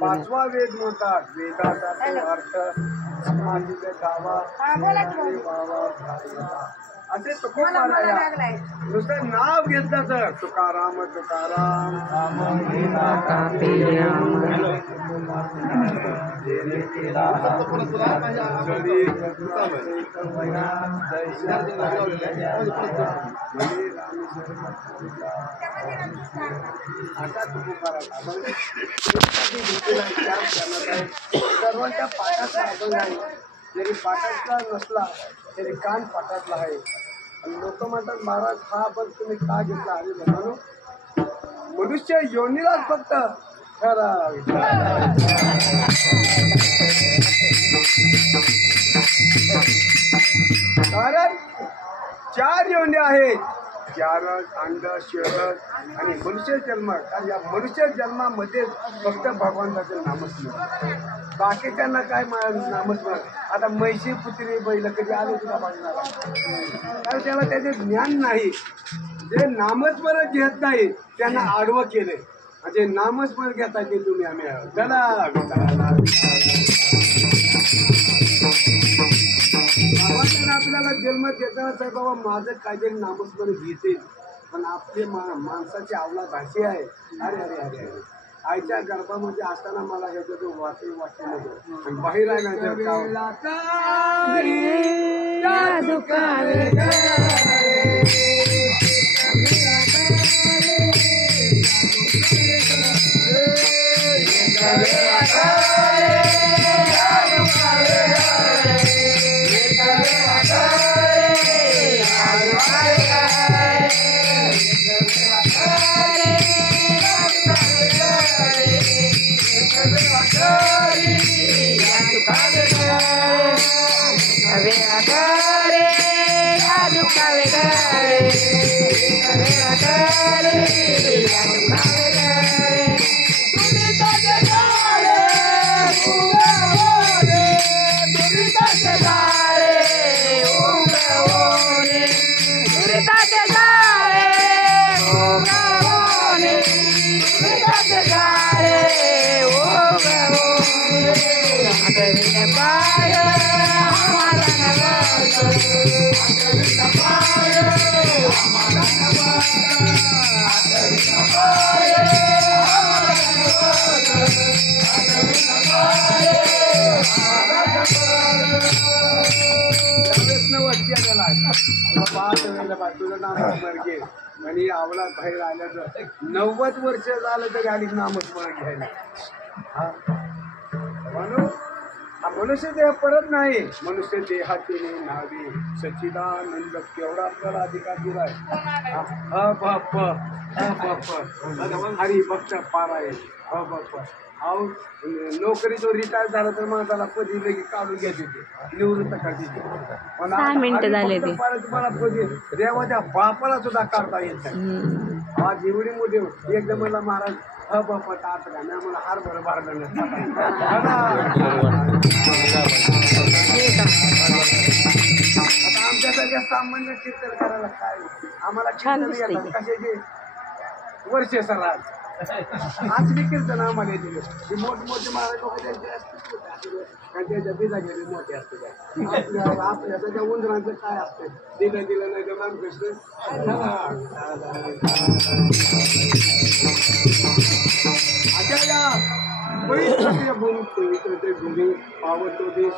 पाचवा वेद म्हणतात. वेदाचा अर्थ समाधीचा दावा असे तुकोबाराया नुसतं नाव घेतलं तर तुकाराम तुकाराम सर्वांच्या पाठाचा अभंग आहे. जरी पाठातला नसला तरी कान पाठातला आहे. लोक म्हणतात महाराज हा पण तुम्ही का घेतला? अरे म्हणून मनुष्य योनीलाच फक्त खरा कारण 4 योनी आहेत. 4 अंड शरद आणि मनुष्य जन्म. कारण या मनुष्य जन्मामध्ये फक्त भगवंताचे नामस्मरण, बाकीच्यांना काय नामस्मरण. आता म्हैशी पुत्री बैल कधी आले तुला बघणार, कारण त्याला त्याचे ज्ञान नाही. जे नामस्मरण घेत नाही त्यांना आडवं केले. जे नामस्मरण घेता ते तुम्ही आम्ही चला आपल्याला जन्म देताना साहेब बाबा माझं काहीतरी नामस्मरण घेते, पण आपले माणसाची अवलाद अशी आहे. अरे अरे अरे अरे आईच्या गर्भामध्ये असताना मला ह्याच्यातून वाचले बाहेर बा तुझं नामस्मरण घे आणि आवळा बाहेर आल्याचं 90 वर्ष झालं तरी आली नामस्मरण घ्यायला. हा म्हणून हा मनुष्य देह परत नाही. मनुष्य देहातीने नावे सच्चिदानंद केवढा आपल्याला अधिकार दिलाय. हरी भक्त पारायण अहो नोकरी जो रिटायर झाला तर माणसाला पदी लगी काढून घ्यायची होती, निवृत्त करायची. पण 6 मिनिटं झाले ते. तुम्हाला पदी देवाच्या बापाला सुद्धा काढता येत नाही. आज एवढी मोठी एकदम मला महाराज बापा आता का नाही मला हार बरं बारलं आता आमच्यासारख्या सामान्य कीर्तन करायला काय आम्हाला कीर्तन येतात कशाचे वर्षे सराज आज बी कीर्तन आम्हाला येते. ते मोठमोठे महाराज लोक त्यांचे असते कारण त्याच्या बिजा गेले मोठे असते काय आपल्या त्याच्या उंदरांचं काय असतं दिलं नाही तर रामकृष्ण पवित्र भूमी पावतो देश